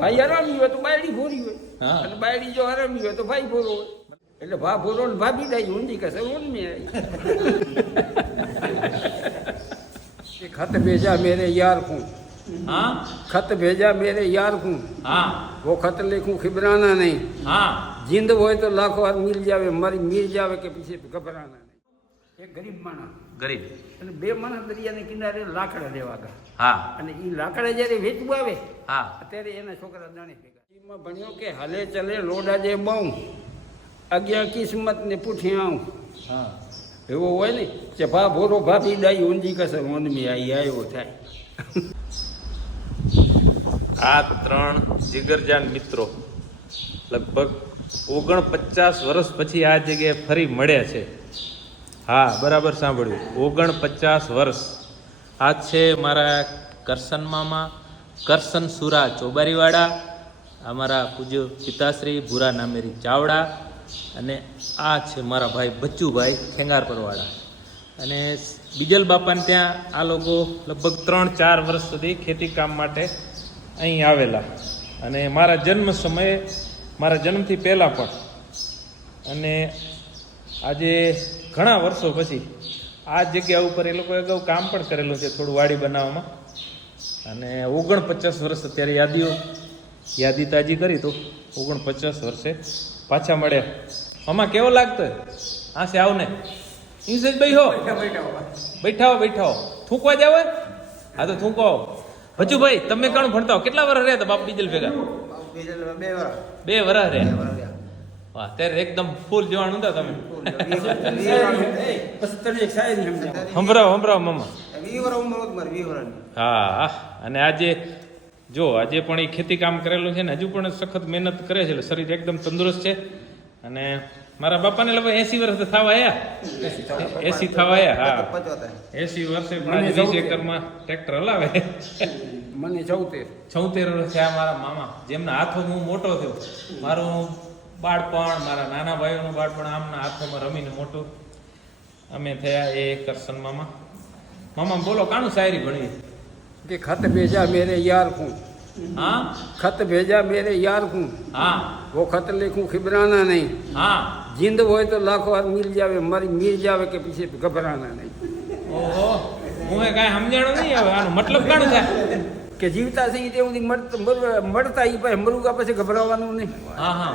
ભાઈ હરામી હોય તો બાયડી ભોરી હોય, અને બાયડી જો હરામી હોય તો ભાઈ ભોરો હોય. એટલે ભા ભોરો ને ભાભી દાઈ ઊંધી કસે ઊંધી આવી खत भेजा मेरे यार को, हाँ खत भेजा मेरे यार को, हाँ वो खत लिखूं खिबराना नहीं, हाँ जिंद હોય તો લાખો વાર મિલ જાવે, મરી મિલ જાવે કે પીછે ગભરાના નહીં. એક ગરીબ માણસ ગરીબ અને બે માણસ દરિયાના કિનારે લાકડા લેવા ગયા, હા અને એ લાકડા જ્યારે વેચવા આવે હા અત્યારે એના છોકરા દાણે ભેગા એમાં ભણ્યો કે હાલે ચલે લોડા જે બહુ અગિયાર કિસ્મત ને પૂઠી આવું. હા એવો હોય ને કે ભા ભોરો ભાભી દાઈ ઊંધી કસે મોનમી આવ્યો થાય. આ ત્રણ જીગરજાન મિત્રો લગભગ 49 વર્ષ પછી આ જગ્યાએ ફરી મળ્યા છે. હા બરાબર સાંભળ્યું, 49 વર્ષ. આ છે મારા કરશન મામા, કરશન સુરા ચોબારીવાળા, અમારા પૂજ્ય પિતાશ્રી ભૂરા નામેરી ચાવડા, અને આ છે મારા ભાઈ બચ્ચુભાઈ ખેંગારપરવાળા. અને બીજલ બાપાને ત્યાં આ લોકો લગભગ 3-4 વર્ષ સુધી ખેતી કામ માટે અહીં આવેલા, અને મારા જન્મ સમયે, મારા જન્મથી પહેલાં પણ. અને આજે ઘણા વર્ષો પછી આ જગ્યા ઉપર એ લોકોએ અગાઉ કામ પણ કરેલું છે થોડું વાડી બનાવવામાં. અને 49 વર્ષ અત્યારે યાદી તાજી કરી તો 49 વર્ષે પાછા મળ્યા. આમાં કેવો લાગતો હા છે આવ ને ઇન્સેજ ભાઈ હો બેઠાઓ થૂંકવા જાવ. હા તો થૂંકો. ભજુભાઈ તમે કાણું ભણતા હો, કેટલા વર્ષ રહ્યા હતા બાપ બીજલ ભેગા? 2 વર્ષ રહ્યા. વાહ, ત્યારે એકદમ ફૂલ જવાન હતા તમે. સંભળાવો મામા. હા, અને આજે જો આજે પણ એ ખેતી કામ કરેલું છે ને હજુ પણ સખત મહેનત કરે છે, એટલે શરીર એકદમ તંદુરસ્ત છે. અને મારા બાપાને લગભગ 80 વર્ષ થવા આવ્યા. 80 થવા આવ્યા. હા 80 વર્ષે પણ 20 એકરમાં ટ્રેક્ટર હલાવે. મને 76 વર્ષ થયા મારા મામા, જેમના હાથોમાં હું મોટો થયો. મારું બાળપણ, મારા નાના ભાઈઓનું બાળપણ આમના હાથોમાં રમીને મોટું અમે થયા. એ કરશન મામા. મામા બોલો કાનું શાયરી ભણી? कि खत भेजा मेरे यार को, हाँ खत भेजा मेरे यार को, हाँ वो खत लिखूं खिबराना नहीं, हाँ जिंद હોય તો લાખો વાર મિલ જાવે, મરી મિલ જાવે કે પીછે ગભરાના નહીં. ઓહો, હું કાંઈ સમજાણું નહીં. હવે આનો મતલબ કાણું થાય કે જીવતા સહી તે સુધી મળતા એ પછી મરુગા પછી ગભરાવાનું નહીં. હા હા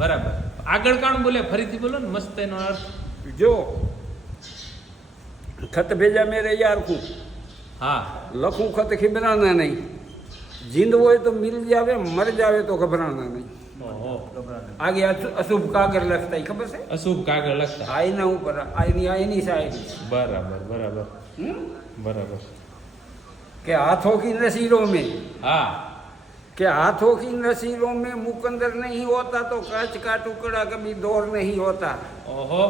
બરાબર. આગળ કાણું બોલે ફરીથી બોલો ને, મસ્ત એનો અર્થ. જો ખત ભેજા મેરે યાર को, હા લખું ખત ખિબરાના નહીં, जिंद હોય તો મિલ જાવે, મર જાવે તો ગભરાના નહીં. ઓહો, આગે અશુભ કાગળ લખતા ખબર છે? અશુભ કાગળ લખતા. આઈના ઉપર આઈની શાયરી. બરાબર બરાબર. કે हाथों की नसीरों में, હા कि हाथों की नसीरों में मुकंदर नहीं होता तो कांच का टुकड़ा कभी दौर नहीं होता. ઓહો,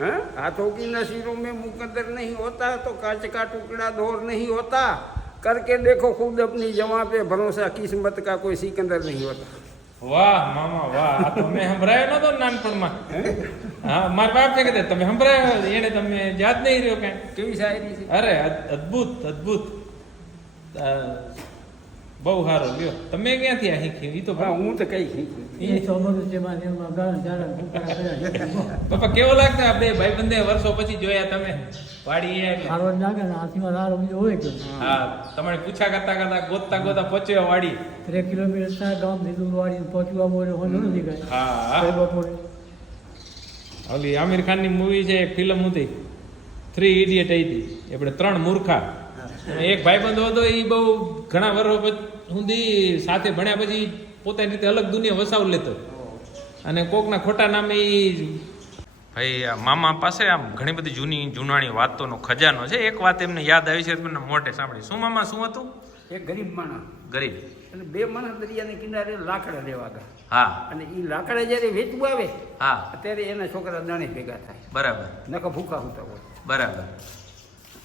हाँ? हाथों की नसीरों में मुकंदर नहीं होता तो कांच का टुकड़ा दौर नहीं होता. करके देखो खुद अपनी जवां पे भरोसा, किस्मत का कोई सिकंदर नहीं होता. વાહ મામા વાહ. આ તો મેં સંભળાયો નતો નાનપણમાં. હા મારા બાપ છે કે તમે સંભળાયો, એને તમે યાદ નહીં રહ્યો કાંઈ? કેવી શાયરી છે? અરે અદ્ભુત. બહુ સારું. લ્યો તમે ક્યાંથી આ શીખ્યું? ઈ તો હા, હું તો કઈ પપ્પા કેવો લાગતો આ બે ભાઈબંધે વર્ષો પછી જોયા તમે વાડી? હા, તમે પૂછા કરતા ગોતતા પહોંચ્યો વાડી. 3 કિલોમીટર ગામ દીધું વાડી પહોંચવા. હા, ઓલી આમિર ખાન ની મૂવી છે, એક ફિલ્મ હતી 3 ઇડિયટ હતી. આપણે 3 મૂર્ખા. એક ભાઈબંધ હતો, એ બહુ ઘણા વર્ષો સુધી સાથે ભણ્યા પછી પોતાની રીતે અલગ દુનિયા વસાવી લેતો, અને કોકના ખોટા નામે ભાઈ મામા પાસે આમ ઘણી બધી જૂનાણી વાતોનો ખજાનો છે. એક વાત એમને યાદ આવી છે, મને મોઢે સાંભળી. શું મામા, શું હતું? એક ગરીબ માણસ, ગરીબ, અને બે માણસ દરિયાના કિનારે લાકડા લેવા ગયા. હા, અને એ લાકડા જ્યારે વેચવા આવે હા અત્યારે એના છોકરા દાણે ભેગા થાય. બરાબર. નકા ભૂખા હોતા હોય. બરાબર.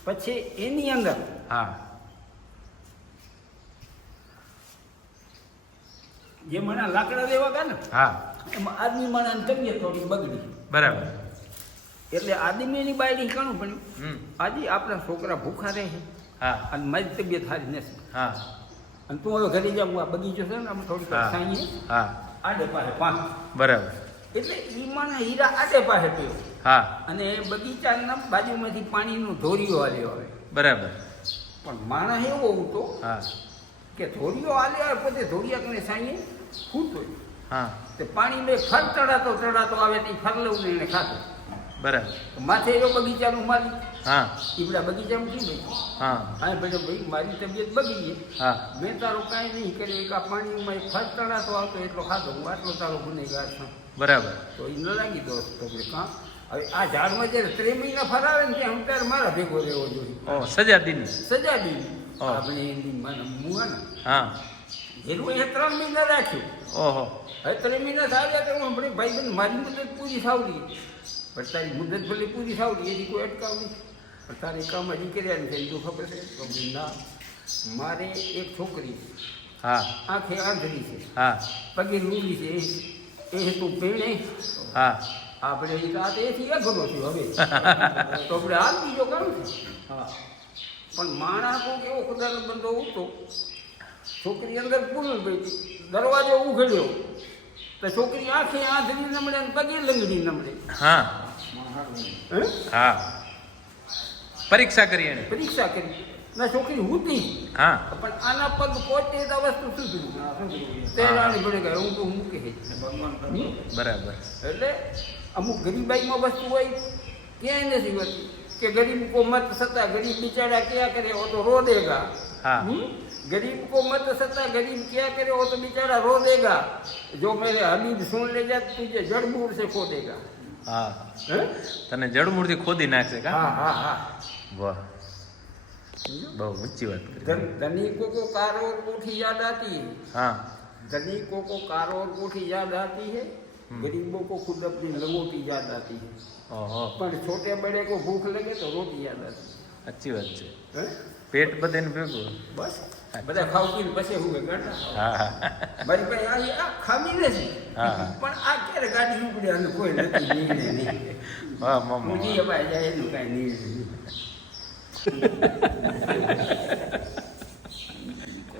પછી એની અંદર હા જે મને લાકડા લેવા ગયા ને, હા એમાં આદમી માણસની તબિયત થોડી બગડી. બરાબર. એટલે આદમીની બાયડી કાણું ભણ્યું, આજે આપણા છોકરા ભૂખા રહે છે હા અને મારી તબિયત સારી નથી, હા અને તું હવે ઘરે જાવ આ બગીચો છે ને આમ થોડીક હા. સાંઈએ હા આડે પાસે પાંચ બરાબર એટલે ઈમાં હીરા આડે પાસે પીયો હા અને એ બગીચાના બાજુમાંથી પાણીનો ધોરિયો હાલ્યો આવે બરાબર પણ માણસ એવો હતો હા કે ધોરિયો હાલ્યો આવે પોતે ધોરિયાને સાંઈએ ફૂટો હા તે પાણીને ફર ચડાતો આવે તે ફરલેવું એને ખાતું બરાબર માથે એવો બગીચાનું માલિક હા એ બધા બગીચામાં શું ભાઈ હા હા ભાઈ મારી તબિયત બગડી ગઈ હા મેં તારો કાંઈ નહીં કર્યું એક આ પાણીમાં એક ફર ચડાતો આવતો એટલો ખાધો હું આટલો તારો ગુનેગાર છું બરાબર તો એ ન લાગી દો તો કે કાં હવે આ ઝાડમાં જ્યારે 3 મહિના ફરાવે ને ત્યાં હું ત્યારે મારા ભેગો રહેવો જોઈએ ઓ સજા દીની સજા દીધી ઓહ. આપણે એની મને મુઆ ને હા જેનું એ 3 મહિના રાખ્યું ઓહો હવે 3 મહિના થાવ્યા તો હું ભાઈ બંધ મારી મુદત પૂરી થાવડી પણ તારી મુદત ભલે પૂરી થાવડી એની કોઈ અટકાવ નહીં પણ તારે કામ હજી કર્યા નથી તો ખબર છે તો મેં ના મારે એક છોકરી હા આંખે આંધળી છે હા પગે લૂલી છે એ તું પેણે હા આપણે એ રાત એથી અઘરો થયો હવે તો આપણે હાલ બીજો કામ છે હા પણ માણસ કોક એવો ખુદાનો બંધો ઉઠતો છોકરી અંદર પૂર્ણ બેઠી દરવાજો ઉઘડ્યો તો છોકરી આંખે આંધળી નમળે અને પગે લંગડી નમળે હા હે? હા પરીક્ષા કરી એને પરીક્ષા કરી ના છોકરી હતી હા પણ આના પગ પહોંચે તો આ વસ્તુ સુધરી તેરાણી ભણે ગયા હું તો મૂકે બરાબર એટલે અમુક ગરીબાઈમાં વસ્તુ હોય ક્યાંય નથી હોતી કે ગરીબ કો મત સત્તા ગરીબ બિચારા ક્યાં કરે હો તો રો દેગા હા. गरीब को मत सत्ता गरीब क्या करे वो तो बेचारा रो देगा जो मेरे हबीब सुन ले जा तुझे जड़ मूड़ से खो देगा હા हैं? તને જડમૂળથી ખોદી નાખશે કા हाँ हाँ हाँ વાહ બહુ ઊંચી વાત કરી धनिकों को कार और कोठी याद आती है હા धनिकों को कार और कोठी याद आती है गरीबों को खुद अपनी लंगोटी याद आती है ઓહો पर छोटे बड़े को भूख लगे तो रोटी याद आती સાચી વાત છે है हैं? પેટ બધાને ભેગું બસ બધા ખાવ પીને પછી હું ગણતા હા હા મારી પાસે આ ખામી નથી હા. પણ આ ક્યારે ગાડી ઉપડે અને કોઈ નથી નીકળે નહીં વાહ હું મમ્મા જઈએ ભાઈ જાય એનું કાંઈ નીકળે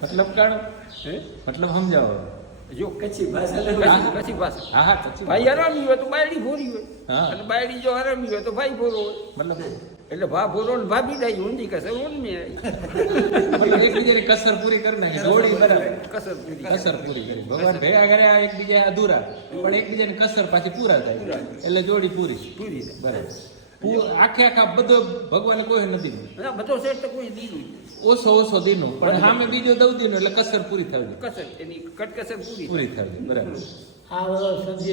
મતલબ કાઢો હે મતલબ સમજાવો જો કચ્છી ભાષા કચ્છી ભાષા હા હા કચ્છી ભાઈ હરામી હોય તો બાયડી ભોરી હોય હા. અને બાયડી જો હરામી હોય તો ભાઈ ભોરો હોય મતલબ એટલે ભા ભોરો ને ભાભી દાઈ ઊંધી કસર ઊંધી એકબીજાની કસર પૂરી કરી નાખી જોડી બરાબર કસર પૂરી કસર પૂરી કરી ભગવાન ભેગા કર્યા એકબીજા અધૂરા પણ એકબીજાની કસર પાછી પૂરા થાય એટલે જોડી પૂરી પૂરી થાય બરાબર આખે આખા બધો ભગવાને કોઈ નથી દીધું. અને બધો સેટ તો કોઈ દીધું ઓછો ઓછો દીનો પણ સામે બીજો દઉં દીનો એટલે કસર પૂરી થવી કસર એની કટકસર પૂરી પૂરી થવી બરાબર આ બધો સમજી